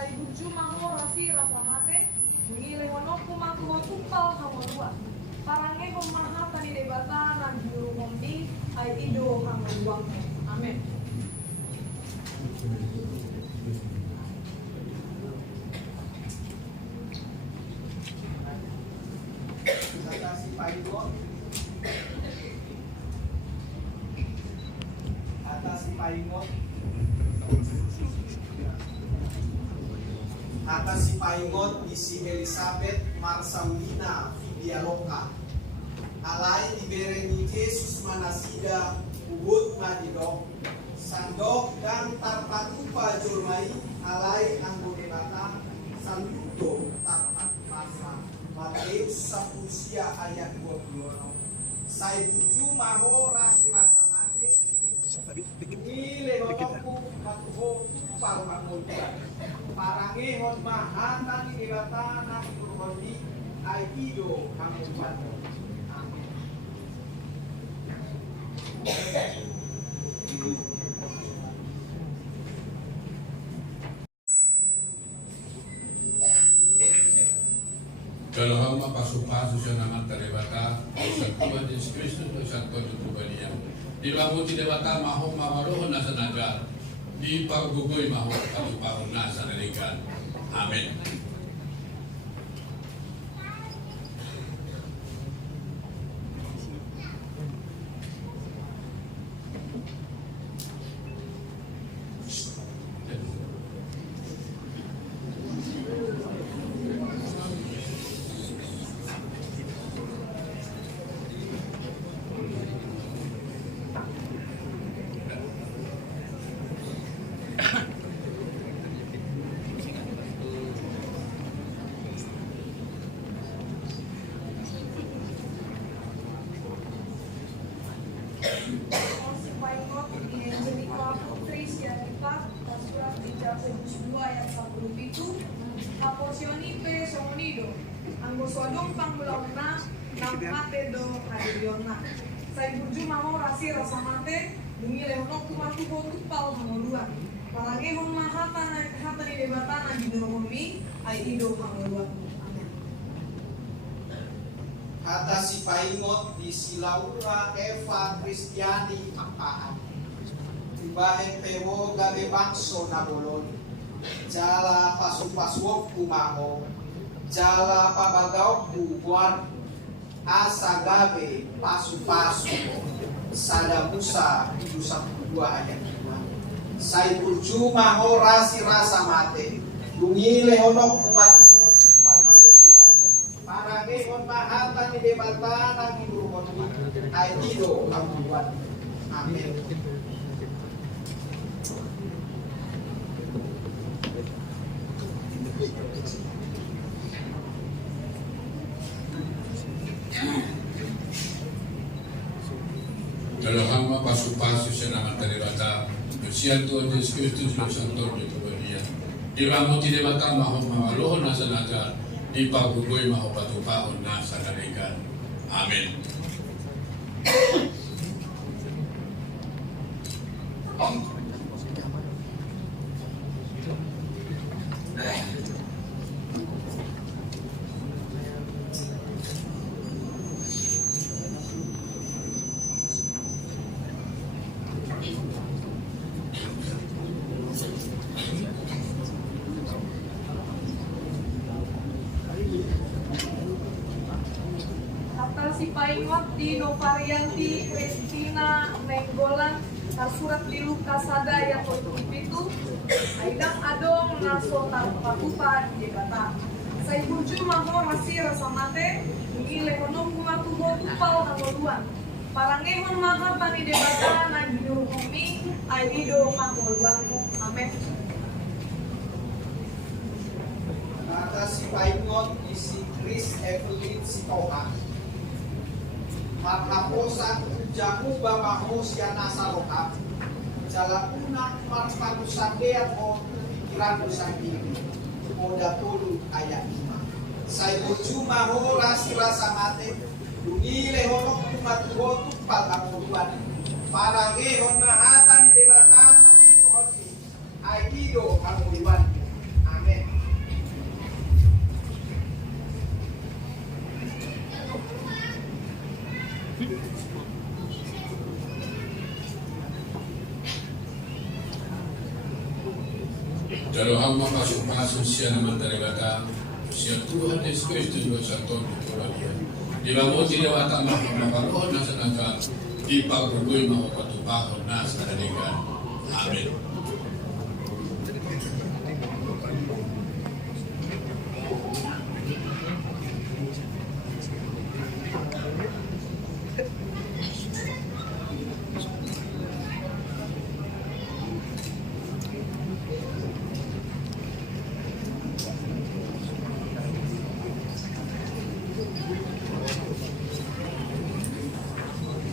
Saibuju mango rasi rasa mate, ngile wonoku maku tupal hamolua. Parange homaha tani debata nan biru mondi ai ido hamoluang. Amin. Atas si paingot isi Elizabeth Marsaulina Fidialoka alay di Bereni Jesus Manasida Ubud Madidok Sandok dan Tarpatupa Jurmai alay ang Budebata Sandudo Tarpat Masa Mateus Sapusia ayat 20 Saibuju maho rasi rasa mate ile hotoku matuho tupal mangulta parangehon mahatan di debata nang kurhoni aido kamupan. Amin. Kalau hama pasu-pasu sa naman talibata, sa Tuhan Yesus Kristus na sa Tuhan Tubaniya. Di bangun ti debata mahong mamarohon na sa nagar, di paggugoy mahong katupahon na sa nalikan. Amen. Aporsionipe somonido, ang musodong pangulauna ng mate do kadiliona. Saibuju mamo rasi rasa mate, bumile honok kumatuho tupal hamoluan. Parangehong mahatan ni debatan ang dinoromi ay ido hamoluan. Atas si paingot di si Laura Eva Kristiani Ampaan Ibahe pewo gabe bangso na bolon jala pasupaswok kumaho jala pabagaw bubuan asa gabe pasu-pasu sada musa dusa dua ayat 2 Saibuju maho rasi rasa mate dungile honong kumatuho pagkamuduan parangehon mahatan ni debata nang iburukon ay ido kamuduan. Amin. Kalau hama pasu-pasu sa naman talibata, siya Tuhan Yesus Kristus na sa Tuhan Tubaniya. Di bangun ti debata mahong mamarohon na sa nagar, di paggugoy mahong patupahon na sa nalikan. Amen. Si Paingot Dino Varianti Kristina Menggolan surat di Lukas ada yang itu aidang adong naso tarpatupa di bata Saibuju maho rasi rasa mate ngile honong kumatuho tupal kamoluan parangehon maha tani debata na ginuhumi ay ido kamoluan. Amen. Atas si paingot di si Chris Evelyn Sitoha Makaposan jamu bamaho siya nasa rohap jala una marpanusandean o pikiran usangin moda tulu ayat 5 Saibuju maho rasi rasa mate dungile honok kumatuho tupal kamuduan parangehon mahatan di debatan ng itohosi ay ido kamuduan. Amen. Kalau hamba pasok-pasok siya naman daripada siya Tuhan Yesus Kristus Diyos sa Tuhan Tuhan. Di ba mo tinawata makaroon na sa naga di pagrugoy makapatupakon na sa kanigan. Amen.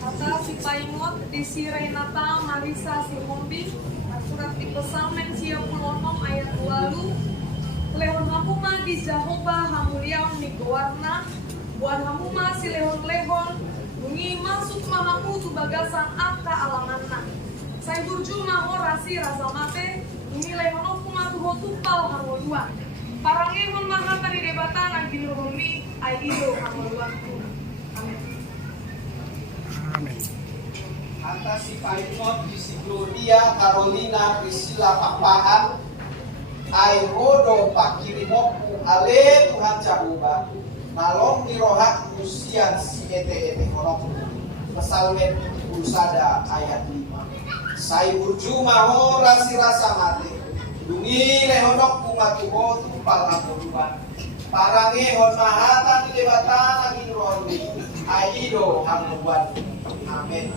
Kata si Paimot di si Renata Marisa si Hombi surat di Pesamen siya 16 ayat 2 lehon hamuma di Jahoba hamuliaw ni Gowarna buan hamuma si lehon-lehon bungi masuk mahamu tu bagasan akka alamanna say burju maho rasi rasa mate bungi lehon kuma tu hotupal hamuluan parangehon mahata di debatan ang ginurumi ay ido hamuluanku. Amin. Atas si Paimot di si Gloria Carolina Priscilla Papahan ay rodo pakirimoku ale Tuhan Jahoba nalong nirohak usian si ete honok pesalmen Usada ayat 5 say burju maho rasi rasa mate dungi lehonok kumatuho tumpal hamuluan parange hon mahatan di debatan angin rohani aido hamuluan. Amin.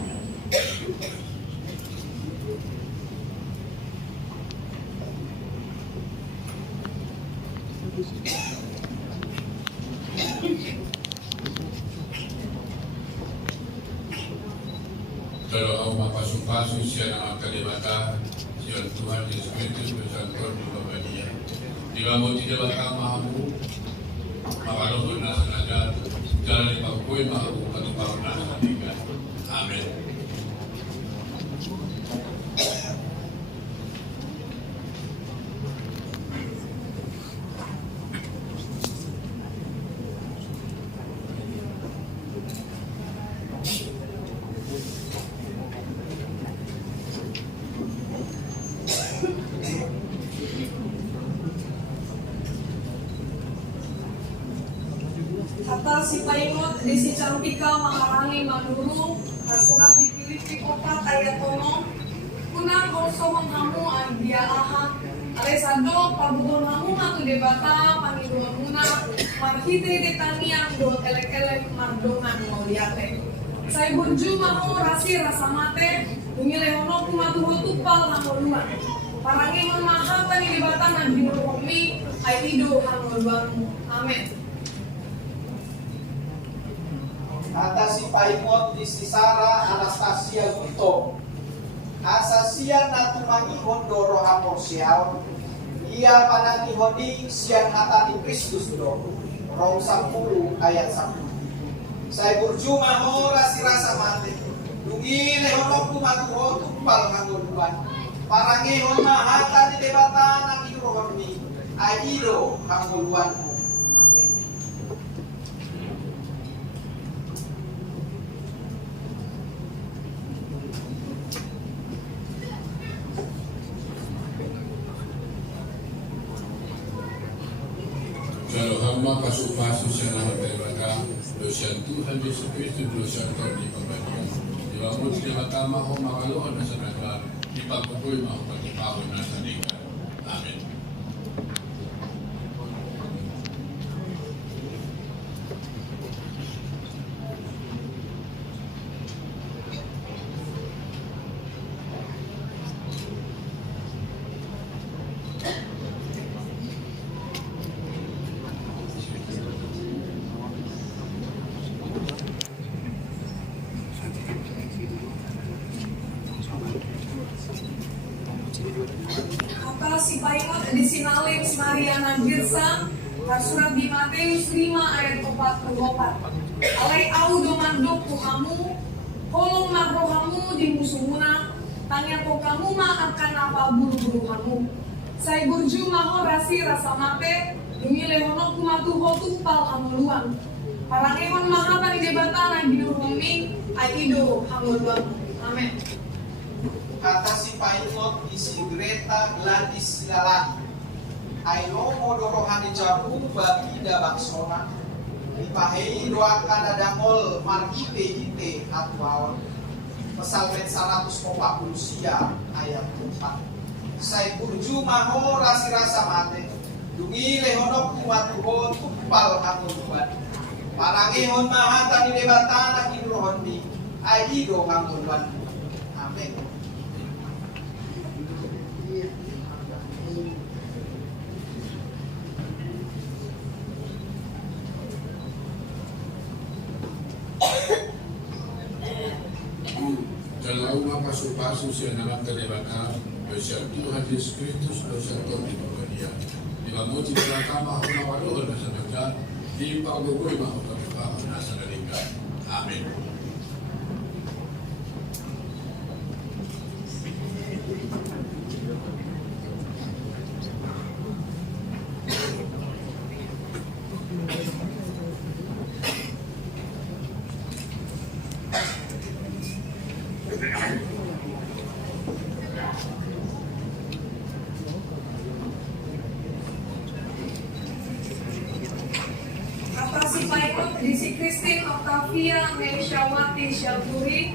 Kalau aku mapasok-pasok siya ng kalibata siya Tuhan Yesus Kristus bersama Tuhan di bawah dia. Di bawah tidak bakal mahamu makaroon na sa naga jalan ipagkuy mahamu patuparon na sa naga. Amen. Kata si Paimot di si Cantika Maharangi Manuru surat di Filipi 4 ayat 6 kunang kosohong hamu ang diaaha alesado pabuhon hamu matu debata paniduan muna marhite detanian do elek-elek mardonan mauliate say burju maho rasi rasa mate ungilehono kumatu hotupal hamoluan parangi mamahata ni debata nan dinuromi ay ido hamoluanmu. Amen. Kata si Paimot di si Sara Anastasia Guto asasian natumangihon do roha porsiaw ia panangihon di sian hata ni Kristus do Roma 10 ayat 1 say burju maho rasi rasa mate dungi lehonok kumatuho tumpal hanguluan parangehon mahata di debatan ang irohon ni aido hanguluanmu. Kalau hamba pasok-pasok siya ng kalibata siya Tuhan Yesus Kristus dosa Tuhan di bawah dia. Di bawah tidak bakal mahu makaroon na sa naga ipagkuy mahu patuparon na sa naga. Amen. Kata si Paimot di Sinalix Mariana Girsa surat di Matius 5 ayat 44 alay au domandok kamu kolong marrohamu di musuhuna tanya ko kamu ma akan apa buru-buru kamu say burju maho rasi rasa mate dungilehono kumatuho tumpal hamuluan parangehon mahata di debatan ang ginuhumi ay ido hamuluan. Amen. Kata si Paimot di si Greta Gladys Silala Ay lomo dorohani jaruba ida baksona. Ipahei doakan adangol margite atwaon. Pesalmen 140 ayat 4. Sai burju maho rasi rasa mate. Dungi lehonok kuatuhon tupal hangunuan. Parangehon mahata ni debatana kinurohon di. Aido hangunuan. Amin. Kalau pasu-pasu siya naman kalibata, dosa Tuhan Yesus Kristus, dosa Tuhan di bawah dia. Di bawah tidak nakama ako nawaluhan na sa nagdan, di paggugoy makapagpapahon na sa nalinggan. Amen. Si Paikot, Disi Christine, Octavia, Melishawati, Syalturi,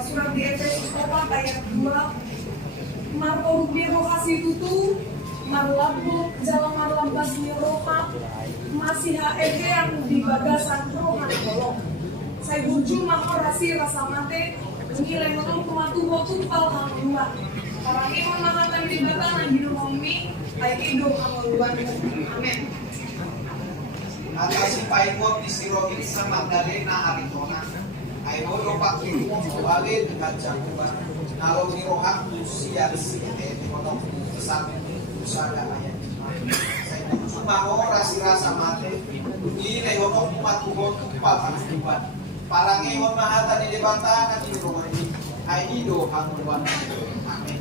surat di Efesus 4 ayat 2, Marko Rubiro Kasih Tutu, Marlabuk, Jalan Marlambas Miroha, masih HEG yang di bagasan rohan kolong. Saya buju mako rasi rasa mate, nilai menong kumatuho tumpal hanguan. Orang ini menangkan di batanan di rumami, aikido hanguan. Amin. Atasi paikot di Sirohin sa Magdalena Aritona. Ay wolo pakirumo kuali dengan jaguan. Nalo ni rohak siya sikete monong kesan usaha ayat. Saya cuma rasi rasa mate. Ini lehonok kumatuho tumpal hanguan. Parangehon mahata di debatan di rumah ini. Aido hanguan. Amin.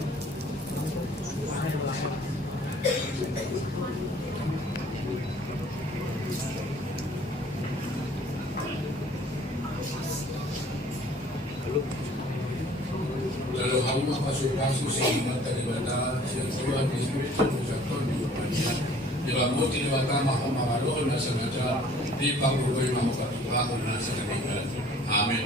Lalu hamba pasu-pasu siya naman kalibata, siya Tuhan Yesus Kristus, dosa Tuhan di bawah dia. Di bawah tidak nakama ako nawaluhan na sa nagdan, di paggugoy makapagpapahon na sa nalinggan. Amen.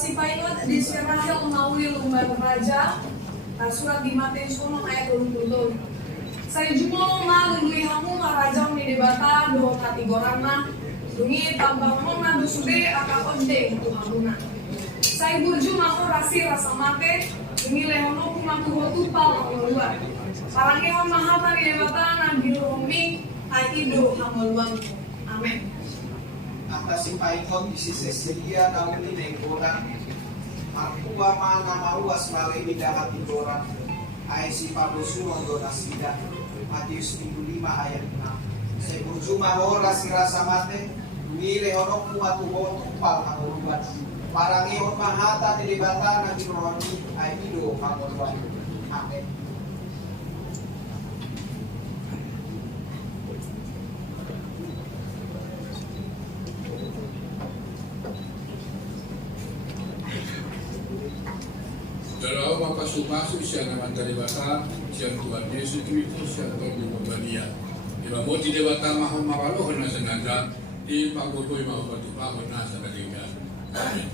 Si Paikot di Sirahel Maulil Umbar Raja, surat di Matius 6 ayat 20. Saya jumo malului hamu maraja ni debata do kategorana, dungi tambang mona dusude akakon de itu hamuna. Saya burju mako rasi rasa mate, dungi lehono kumaku tupal hamuluan. Parangehon mahata ni debata nan biromi aido hamuluan. Amen. Atasi paikot di Cecilia nauli negoran. Markuwa mana maruas malay idahat idoran. Ay si Pablo Suron do nasida. Matius 5 ayat 6. Sa burjuma ora si rasa mate. Dumile honok kumatuho tumpal hanguluan. Parangihon mahata nilibatan na ginrohani ay ido hanguluan. Amen. Kalau mapasok-pasok siya naman kalibata, siya Tuhan Yesus Kristus, siya Tuhan di bawah dia. Di bawah tidak batang mahu mawaluhan na sa nagdan, di paggugoy makapagpapahon na sa nalinggan. Amen.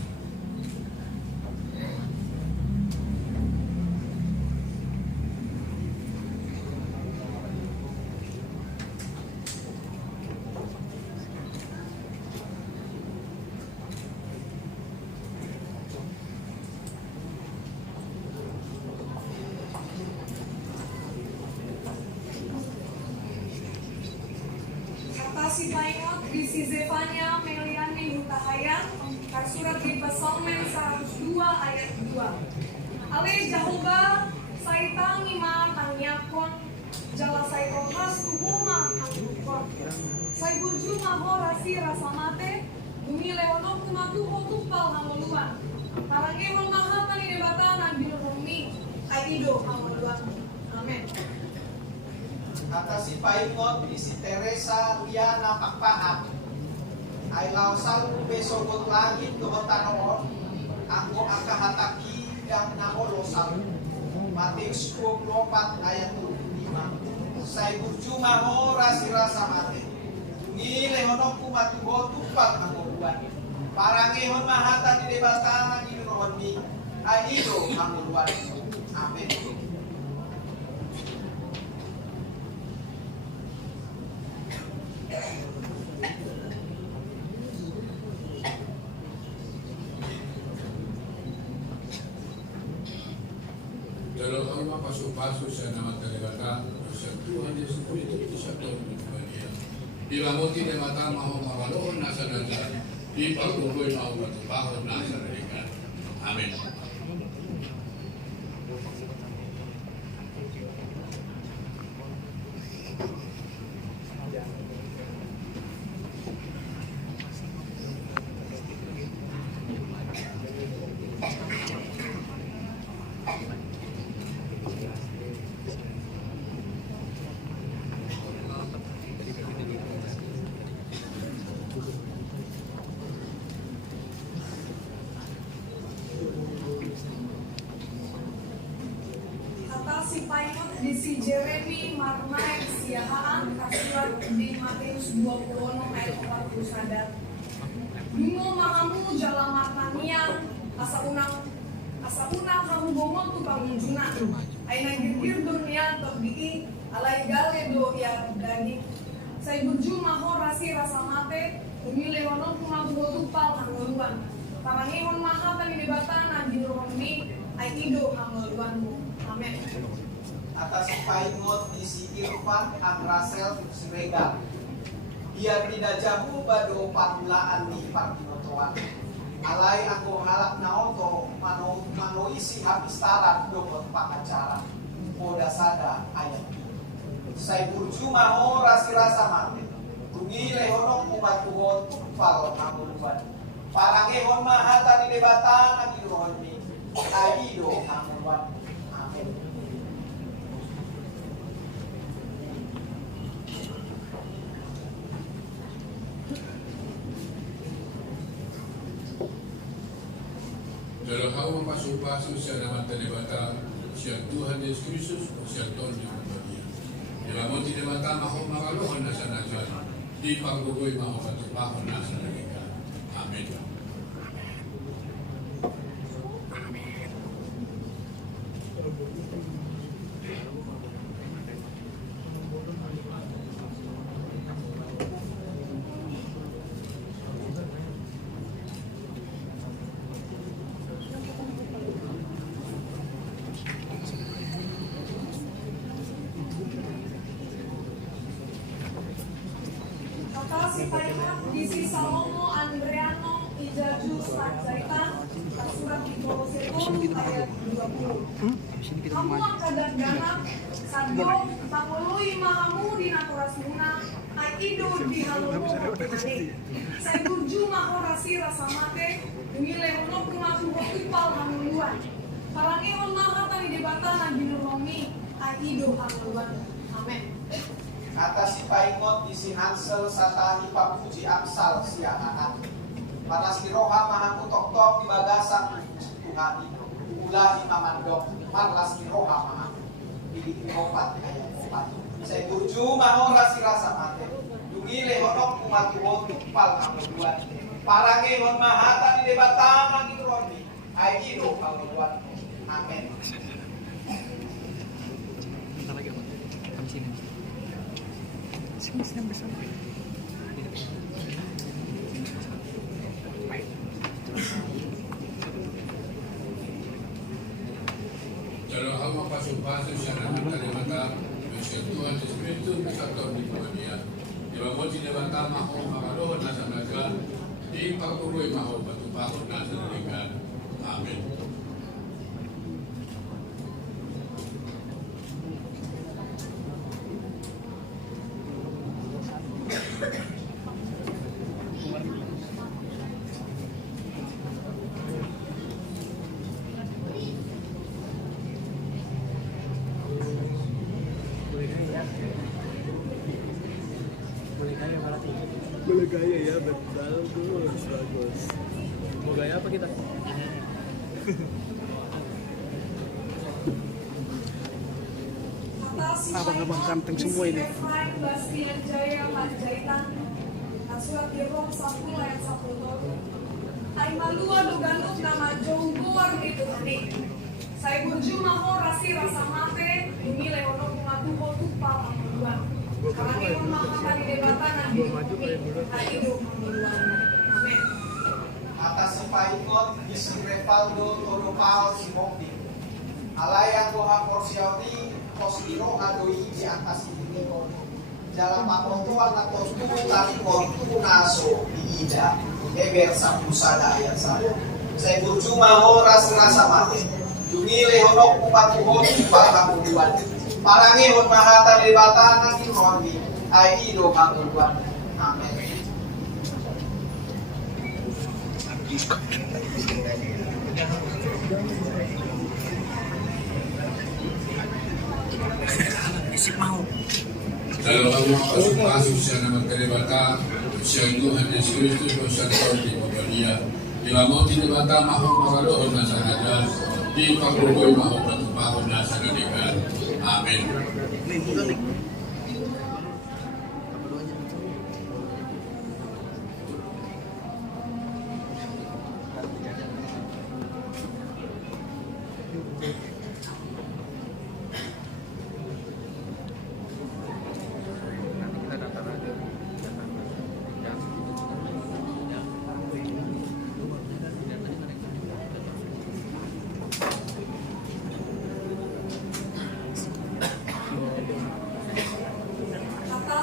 Si Paikot di si Zefania Meliani Hutahaya, surat di Psalmen 102 ayat 2. Ale Jahoba saitang ima tangyakon jala saikon has tuhuma ang bukon. Sai burju maho rasi rasa mate, bumi lewono kumatu hotupal hamoluan. Tarange hon maha tani debata nan binurumi, aido hamoluan. Amin. Kata si paingot di si Teresa Liana Pakpaak ay lausal besogot langit doon tanoon ako akahataki yang naolosal Matius 24 ayat 25 say burjuma ho rasi-rasa mati ngile honong kumatubo tupag ang uluan parangihon mahata di debata ng inuroon mi ay ido ang uluan. Amen. Dalam Allah pasu-pasu sa nama teribata sa Tuhan Yesus Kristus sa Tuhan Maria. Dibangun di debata mahu mawaloon nasa naga di pagkukuy mahu matupahon nasa narikan. Amin. Si Paimon di si Jeremy Marmai siahaan kasurat di Matius 20 ayat 40 Bingo mahamu jalan matania asa unang kamu bongon tu pangunjuna ay nagigir dunia terdiri alay gale do ya daging say burju maho rasi rasa mate umile honon kumabuho tupal hanguluan parangihon maha tani debatan na dirohmi ay ido hanguluanmu. Amen. Atas paingot di si Irfan ang Rasel Siregar biar tidak jauh bado pamulaan di partinotoan alay ako halak na oto mano isi habis tarat dokot pangacara poda sada ayat say burju maho rasi-rasa mate tungile honong kumatuhon tupal namuluan parangehon mahata di debatan ang irohon mi aido namuluan. Amen. Dalam hawa pasu-pasu sa nama teribata siya Tuhan Yesus Kristus siya Tuhan Maria. Dibangun di debata mahu mawaloon nasa naga di pagkukuy mahu matupahon nasa narikan. Amin. Si Paimon di si Salomo Andreano Ijaju Sarjaitan surat di Kolosseum ayat 20 kamu akadat ganap sadyo pangului mahamu di naturas muna ay ido di halumu pinalik say burju maho rasi rasa mate ngile uno kumatu hotupal hamuluan parangihon mahata ni debata na binuromi ay ido hamuluan. Amen. Atas si paingot di si Hansel satahi papuji amsal siahaan panas si roha mahamu tok-tok di bagasan Tuhan ulahi mamandok marlas si roha mahamu pilih opat ayat 4 saya burju maho rasi-rasa mate dungile honok kumatuhon tupal kamuluan parangehon mahata di debatan ang ironi ay ido kamuluan. Amen. Sini bersama. Dalam hawa pasu-pasu sa nama teribata siya Tuhan Yesus Kristus siya Tuhan Maria. Dibangun di debata mahu mawaloon nasa naga di pagkukuy mahu matupahon nasa narikan. Amin. Boleh gaya ya, bagus, bagus. Mau gaya apa kita? Abang-abang kanteng semua ini. Bastian Jaya Panjaitan Surat Yerong 10 ayat 10. Ay malua do galuk nama jauh luar itu tadi. Saya berjumpa ho rasi rasa mate ini leono kumatu ho tupa panguluan. Karena ini mama kali debatan nanti itu panguluan. Amin. Atas sipaingot isi Revaldo Todopal Simokdi. Alayang doha porsioni Kosiro adoi di atas ini jalan pakontuan atau tubuh tali kontu naso di ida eber sapu sada ayat saya berjumpa horas rasa mati dumile honok upatu honi bakang buduan parangi hon mahata debatan di honi aido manguduan amin. Dalam kasus yang nama kedebatan Tuhan Tuhan Yesus Kristus dosa di Babelia. Bila mau debatan mahu mengaruh nasanaja di Pakukoi mahu bertumpah nasanaja. Amin.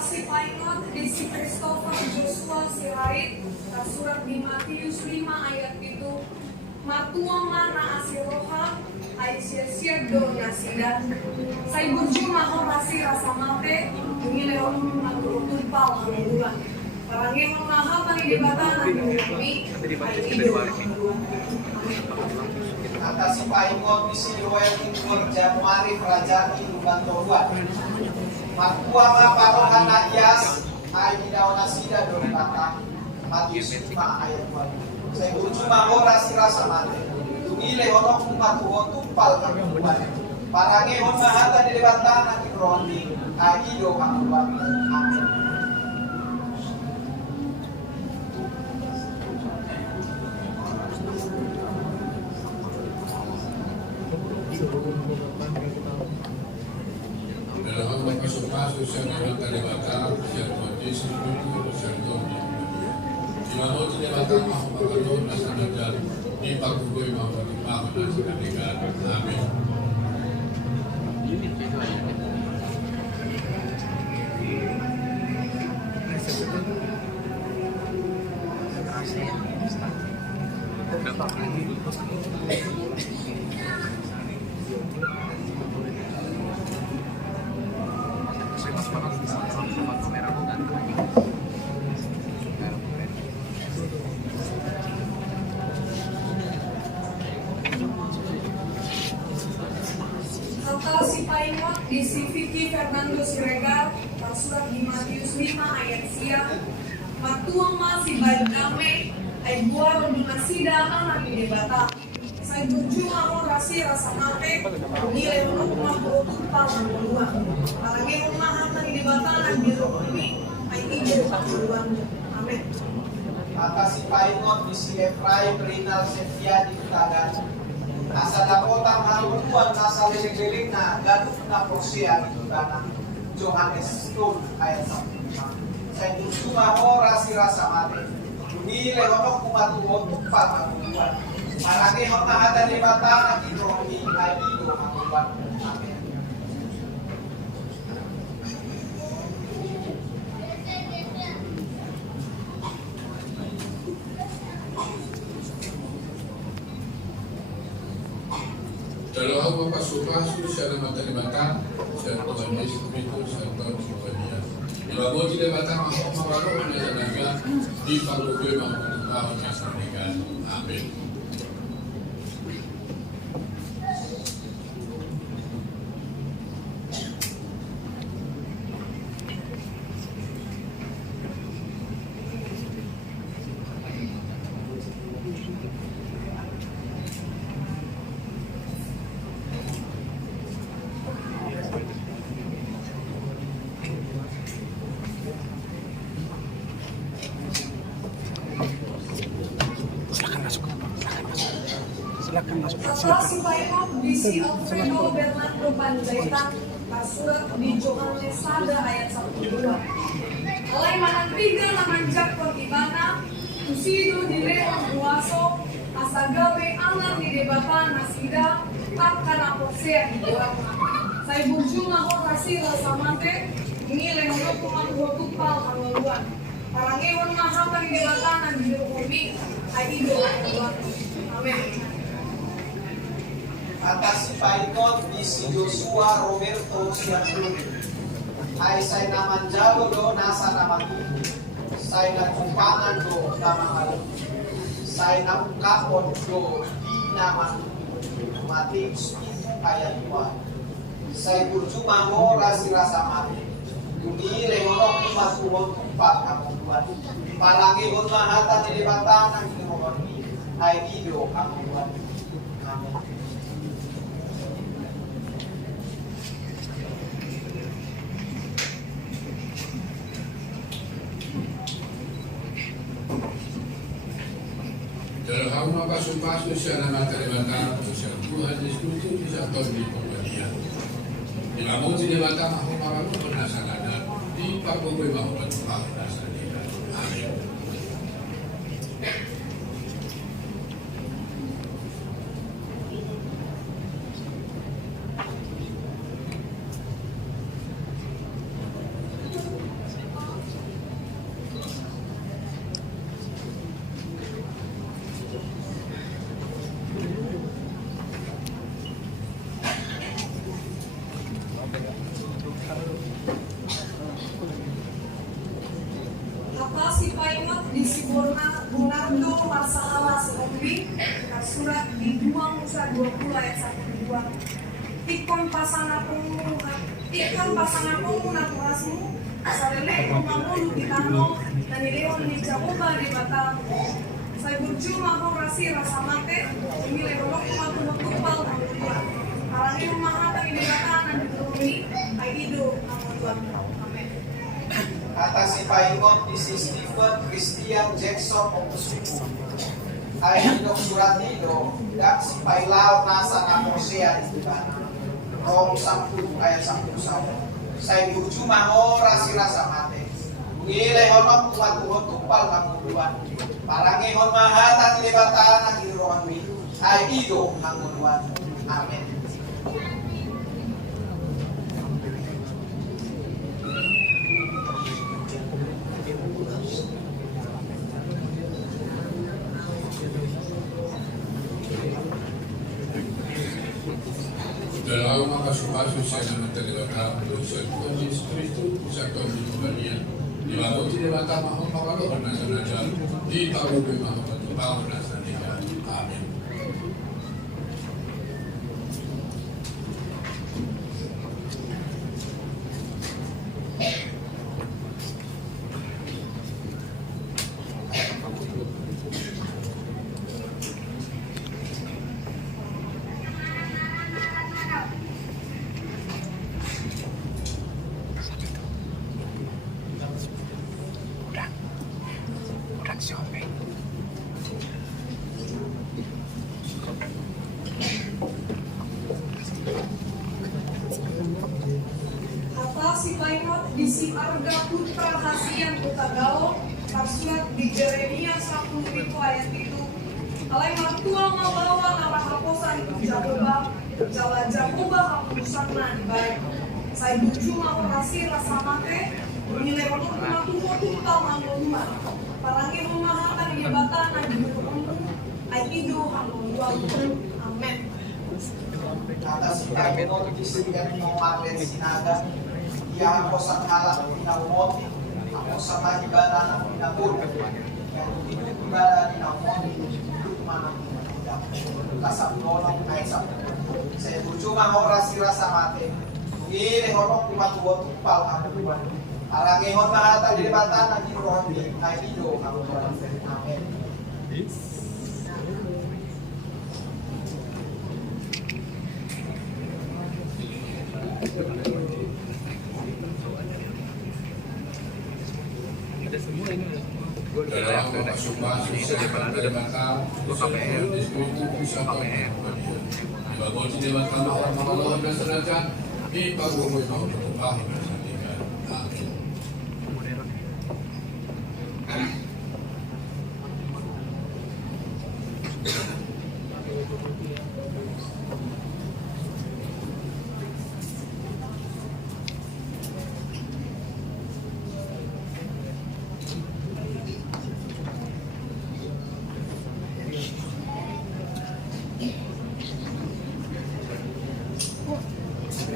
Si Painot di si Christopher Joshua Sirait surat di Matius 5 ayat itu matua mana asiroha ay sia-sia do nasida say berjumpa horasi rasa mate ini leon matulutun pal bulan parangin mahal tani debatan kami ay hidup Atas sipaingot di sini Timur Januari kerajaan Iluban Tobuan. Matua maparohan na iyas ay daw na sida doon bata Matius 5 ayat 2. Sa berjumpa oras rasa mati tumile honok kumatuhon tumpal kamubuan parangi hon mahata di debatan at ikroni ay ido kamubuan. Amin. Dalam kasus yang nama kedebatan Tuhan Yesus Kristus dosa di Babelia. Bila mau debatan mahu mengaruh nasanaja di Pakukoi mahu bertumpah nasanaja. Amin. Kata si Painot di si Vicky Fernando Siregar surat di Matius 5 ayat siang matua si Badame ay buar dunasida anak di debata saya berjumpa orasi rasa mate nilai rumah bertumpah dua parangin rumah hata di debata anak di rukmi ay hidup panguluan. Amin. Atas sipaingot di si Efraim Rinal Setia di Tagan. Asa Dakota Malutuan nasa liling-liling na ganun na porsiya ito na Johannes 2 ayat 1. Sa itusuma oras rasa mati nilai honok kumatuhon tumpal kamubuan marami hon mahata di bata na ikroni ay ido kamubuan. Amin. Dalam kasus yang nama kedebatan Tuhan Yesus Kristus dosa di Babelia. Bila mau debatan mahu mengaruh nasanaja di Pakukoi mahu bertumpah nasanaja. Amin. Setelah si Paimon bisi Alfredo Bernardo Panjaitan surat di Johannes Sada ayat 1-2. Oleh manang tiga namanjak pagibana, tusido di leon buaso, asagabe angat di debatan nasida, takkan aposea di bawah. Saya burju ngahor hasil samate, ini leon kumangkotupal kamaluan. Parangewan mahapa di debatan di Jokowi, ay ido kamaluan. Amin. Atas si Paikot di si Joshua Roberto Siapun ay say naman jalo do nasa naman say nagkumpangan do naman say namukapon do di naman mati itu ayat 2 say burjuma mo rasi-rasa mati dungi lengorok matuwag tumpak ang buwan palagi hon mahata nilibatan ang inuhon ni ay ido ang buwan. Amen. Dalam pasu-pasu siya na matalibata siya Tuhan Yesus bisa di pembalian. Di lamun si debata aku marah pun nasa nada di pagoy bahwa Tuhan nasa nada. Amin. Si Paimot di Siborna Bunardo Masalah Sekombi surat di 2 Musa 20 ayat 1-2. Ikon pasangan naturasmu asalele kumangulu di tanong nanileon ni Jacoba di batang. Saya berjumpa kau rasa mate nilai rolok kumpal kamuluan. Parangin mahata di batang dan dituruni ay ido kamuluan. Amen. Atas si Paikot di si Stephen Christian Jackson Opusuku ay hindok surat nido dak si Pailao nasa namosea di Tibana Rong 10 ayat 11 say buju mahora sirasa mate ngilay honok kumatuhon tumpal kamuluan parangi hon mahatan libatan ang irohan mi ay ido kamuluan. Amen. Dalam pasu-pasu siya na matalibata siya Tuhan Yesus Kristus bisa di pembalian. Di lamun si debata mahal marah nasa nada di pagoy bahwa Tuhan nasa nada. Amin. Si Paimot di si Arga Putra Hasian Utagao surat di Jeremia 10 ayat itu alai martua mabawa narahaposan Jacoba jala Jacoba hapusanna di baik saya buju mau rasi rasa mate nilai waktu matuho tumpal manggoluma parangi memahatan di jabatan di berumum ay ido hanggolua. Amen. Atas si Paikot di si Erno Marlen Sinaga yang ako sa halak ng pinamoti, ako sa mahibala ng pinagod, yang pinagibala din ang moti, lukman ang pinagudap. Kasapnonong ay sa bujumang oras sila sa mate, ngili honong kumatuwa tupal ang buwan. Arangihon mahata dilibatan ang irohan din, ay ido ang buwan. Amen. Ada semua ini. dalam masuk-masuk sebagai dewata, diskusi bisa KPR. Dibangun di dewata mahal dan senajan di pagungui mau berubah. Amin.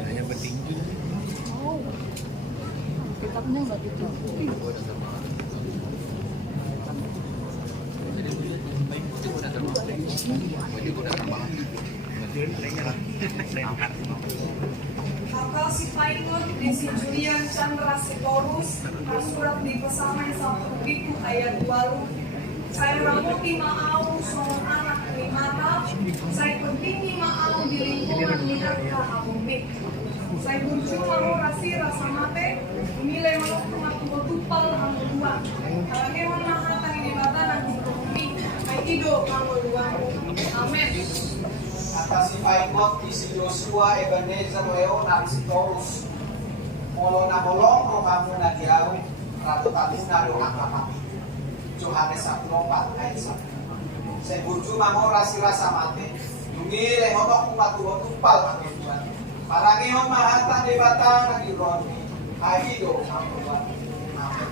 Yang penting Kitabnya nggak gitu. Kakak si Paingon, Desi Julian Chandra Sitorus, surat di pesangan satu itu ayat 20. Saya ramuti maau soal anak di mata, saya pentinggi maau di lingkungan minaka abumik. Saya kunjung mau rasa mate, nilai mau kematu tupal kamu dua. Kalau hewan mahatan ini bata nanti bumi, saya hidup kamu dua. Amin. Atas si Paikot, isi Joshua, Ebenezer, Leonard, si Taurus. Molo na molong, rokamu na diaw, ratu tamu na doa kapapi. Johannes 1:4 ayat 1. Saya buju mamo rasa mate, dumile honok kumatu tupal kamu dua. Parangihon mahatan di batang lagi roni, ahido kamu dua. Amin.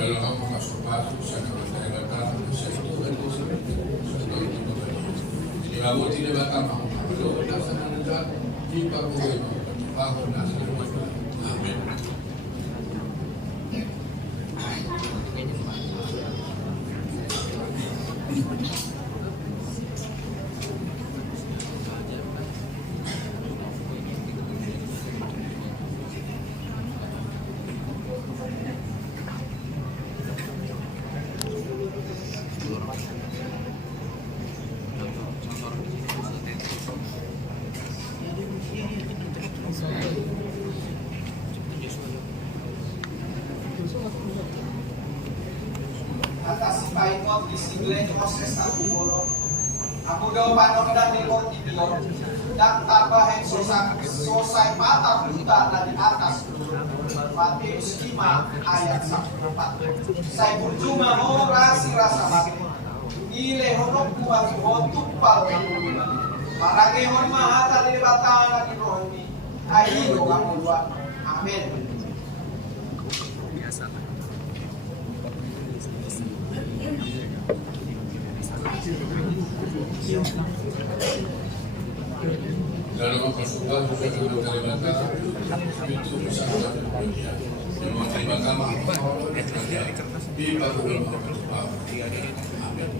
Dalam kamu masuk-masuk sebagai dewata, di kamu tidak bakal mau berdoa dan senajan di pagungui mau berubah. Amin. Atas si Paikot, isi Glenn Moses Takubolo. Aku daw panon dan limot idiot dan tambahin sosai mata buta na di atas. Matius 5 ayat 1-4. Saya berjumpa orasi rasa mati. Ile honok kuat hontuk pal kamu. Marage hon mahata di batang di rohni. Ayo kamu dua. Amin. Dalam masuk-masuk sebagai dewata, itu bisa dunia. Yang mau terima kasih di pagungui mau berubah. Amin.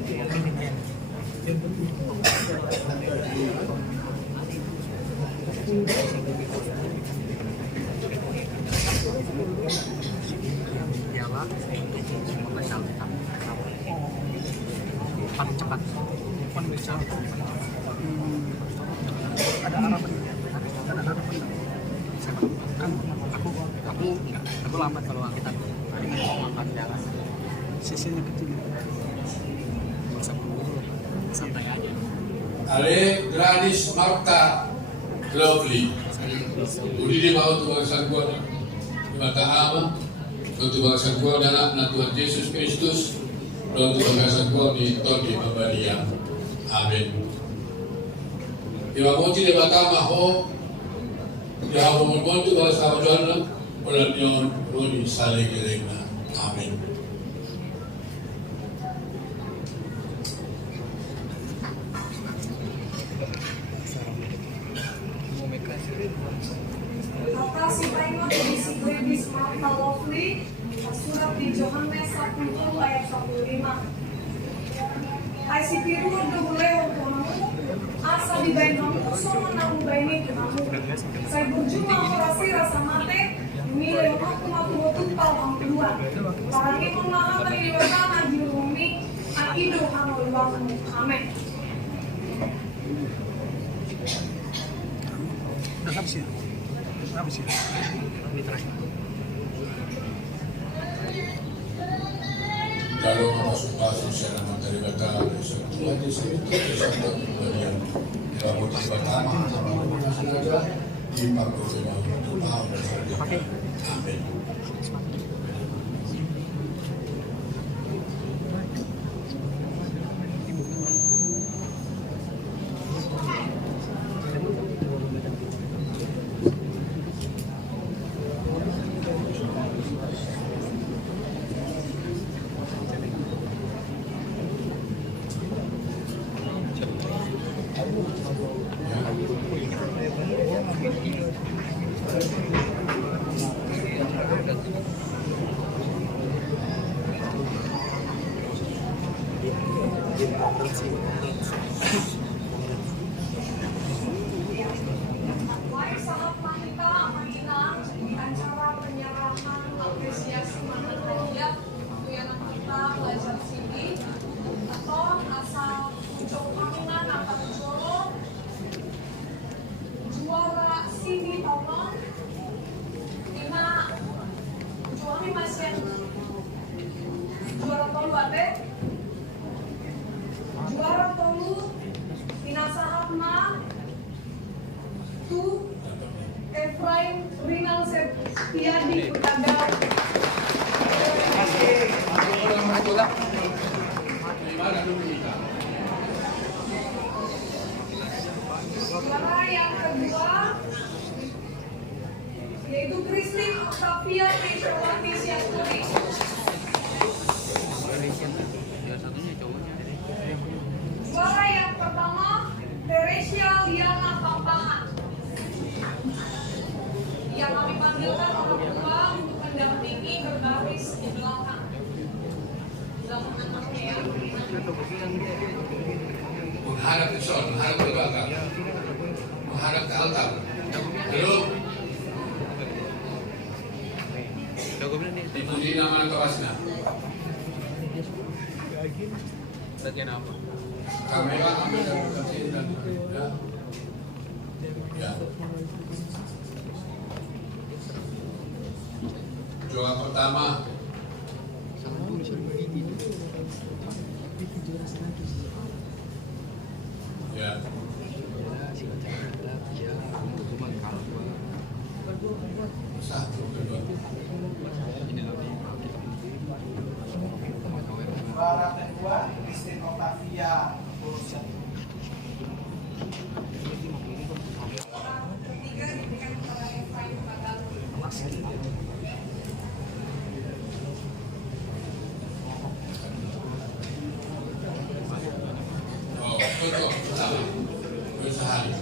Jawa membesar paling cepat paling besar ada harapan aku lambat kalau kita makan jalan sisinya kecil bisa buru santai aja. Ale Gladys Marta Lovely. Udi di bawah Tuhan Sagwa di mata ama untuk bangsa gua dan anak Tuhan Yesus Kristus dan untuk bangsa gua di Todi Babadia. Amin. Iwamoti di bata maho ya umur tu bangsa Tuhan ulat yon roni sale gelena. Amin. Kakak si Paingon, Desi Gladys Marta Lovely, surat di Johannes 1 ayat 15. Ay si Piru nagduleo ko namu, asa di bain namu, uso man ang bainin ko namu. Say berjumpa ko rasa mate, nilai ako matutupal ang Tuhan. Amin. Udah habis ya? Habis ya? Ini terakhir. Kalau masuk kasus yang nama daripada Tuhan Yesus itu satu bagian dalam motif pertama sama sengaja dipakai untuk tahu dan saja. Amin. Baik, sahabatlah kita menginang di acara penyerahan apresiasi mantan hadiah untuk yang kita belajar sini atau asal ucap paminan akan Jolo juara sini tahun lima juara masih juara tolu ada juara tolu Inasahatma tu Efraim Rinal Septiadi Kutandau. Juara yang kedua yaitu Christine Octavia Triswati Siasturi. Juara yang pertama Teresia Liana Pampahan. Yang kami panggilkan orang tua untuk mendampingi berbaris di belakang. Belakang anaknya ya. Menghadap ke sol, menghadap ke belakang, menghadap ke altar. Lalu dipuji nama Tuhannya. Latihan apa? Kamera ambil dari kecil dan ya. Juara pertama ya. Satu kedua. Juara kedua Christine Octavia. Ketiga diberikan kepada Efraim Pagalu. Oh, foto pertama. Bersehari.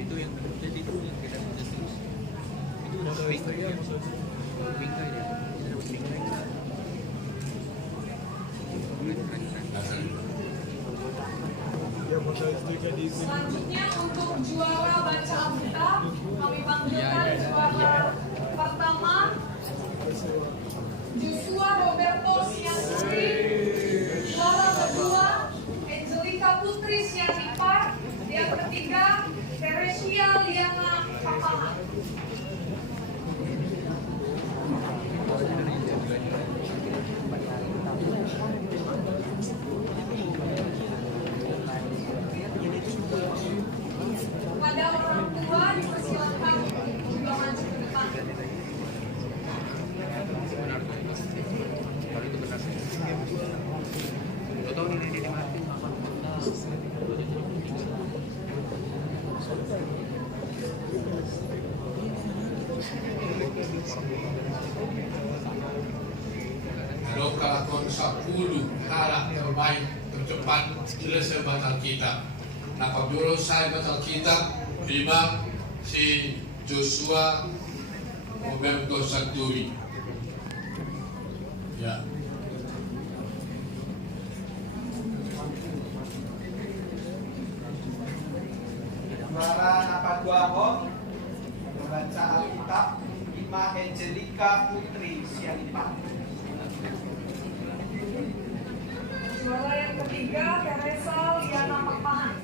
Itu yang jadi itu yang kita bisa terus. Itu udah pink ya, pink aja. Kita dapat pink aja. Selanjutnya untuk juara baca Alkitab kami panggilkan juara pertama Joshua Roberto Siasturi. Juara kedua Angelica Putri Sianipar. Yang ketiga Teresia Liana Papahan. Kepada orang tua dipersilakan juga maju ke depan. Benar tuh itu. Kalau itu benar. Lo tau nih di Martin. Kalau kelakon 10 hal terbaik tercepat selesai batal kitab. Nah, apabila saya batal kitab, 5 si Joshua Roberto Santuri. Ya. Para Napaguahong membaca Alkitab kelima Angelica Putri Sianipar. Juara yang ketiga Teresa Liana Papahan.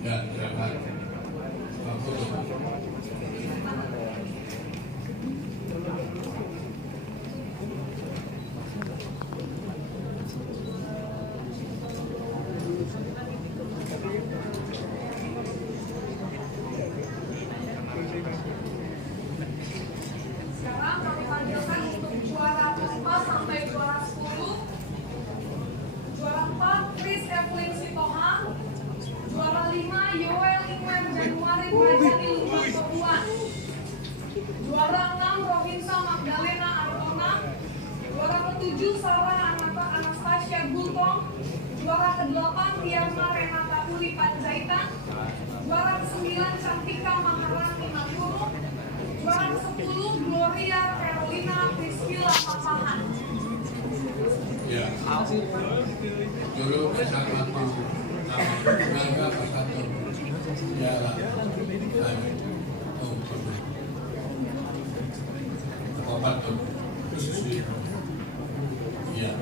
Ya, terima kasih. Sekarang kami panggilkan untuk juara 4 sampai juara 10. Juara 4 Chris Evelyn Sitohang. Juara 5 Yoel Ingwen Januari Rajani Lumasobuan. Juara 6 Rohinsa Magdalena Artona. Juara ke-7 Sarah Anata Anastasia Gultong. Juara ke-8 Tiana Renata Uli Panjaitan. Juara ke-9 Cantika Maharani Mangkuru. Juara ke-10 Gloria Carolina Priscilla Papahan. Ya. Dulu bersama keluarga persatu. Ya. Obat tuh. Ya.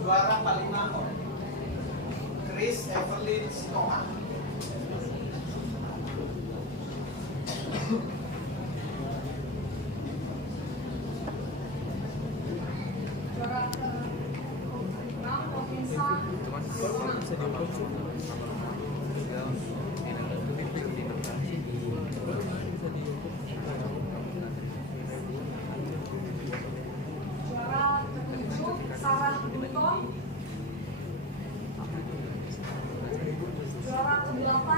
Juara kelima Chris Evelyn Sitohang. Juara ke-6 Rohinsa Juara ke-7 Sarah Gultong. Juara ke-8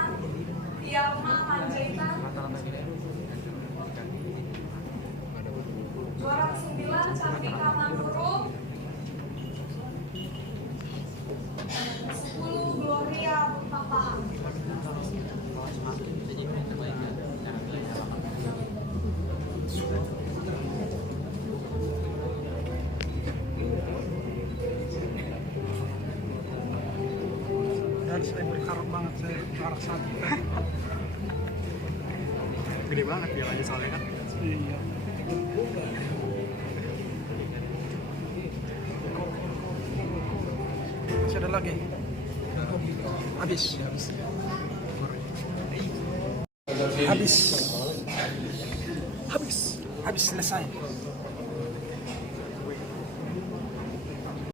Tiarma Panjaitan. Juara ke-9 Cantika Mangkuru. 10 Gloria Papahan. Dan saya berharap banget saya juara 1. Gede banget ya lagi soalnya kan. Iya. Masih ada lagi. Habis. Habis selesai.